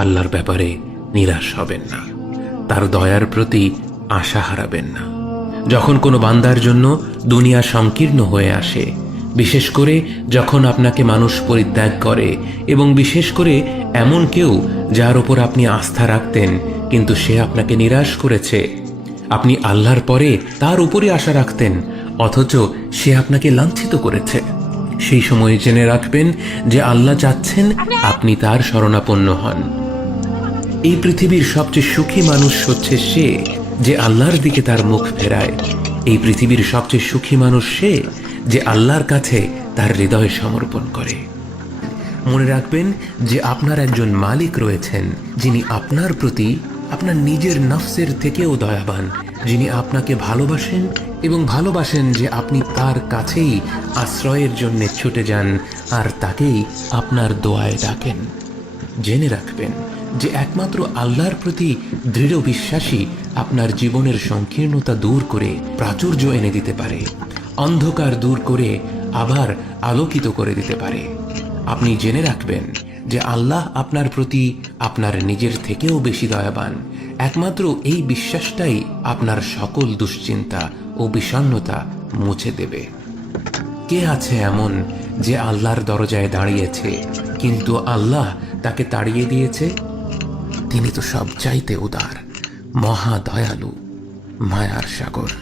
আল্লাহর ব্যাপারে নিরাশ হবেন না, তার দয়ার প্রতি আশা হারাবেন না। যখন কোনো বান্দার জন্য দুনিয়া সংকীর্ণ হয়ে আসে, বিশেষ করে যখন আপনাকে মানুষ পরিত্যাগ করে, এবং বিশেষ করে এমন কেউ যার ওপর আপনি আস্থা রাখতেন কিন্তু সে আপনাকে নিরাশ করেছে, আপনি আল্লাহর পরে তার উপরে আশা রাখতেন অথচ সে আপনাকে লাঞ্ছিত করেছে, সেই সময় জেনে রাখবেন যে আল্লাহ চাচ্ছেন আপনি তার শরণাপন্ন হন। এই পৃথিবীর সবচেয়ে সুখী মানুষ হচ্ছে সে যে আল্লাহর দিকে তার মুখ ফেরায়। এই পৃথিবীর সবচেয়ে সুখী মানুষ সে যে আল্লাহর কাছে তার হৃদয় সমর্পণ করে। মনে রাখবেন যে আপনার একজন মালিক রয়েছেন যিনি আপনার প্রতি আপনার নিজের নফসের থেকেও দয়াবান, যিনি আপনাকে ভালোবাসেন এবং ভালোবাসেন যে আপনি তার কাছেই আশ্রয়ের জন্য ছুটে যান আর তাকেই আপনার দোয়ায় ডাকেন। জেনে রাখবেন যে একমাত্র আল্লাহর প্রতি দৃঢ় বিশ্বাসী আপনার জীবনের সংকীর্ণতা দূর করে প্রাচুর্য এনে দিতে পারে, অন্ধকার দূর করে আবার আলোকিত করে দিতে পারে। আপনি জেনে রাখবেন যে আল্লাহ আপনার প্রতি আপনার নিজের থেকেও বেশি দয়াবান। একমাত্র এই বিশ্বাসটাই আপনার সকল দুশ্চিন্তা ও বিষণ্ণতা মুছে দেবে। কে আছে এমন যে আল্লাহর দরজায় দাঁড়িয়েছে কিন্তু আল্লাহ তাকে তাড়িয়ে দিয়েছে? তিনি তো সব চাইতে উদার, মহা দয়ালু, মায়ার সাগর।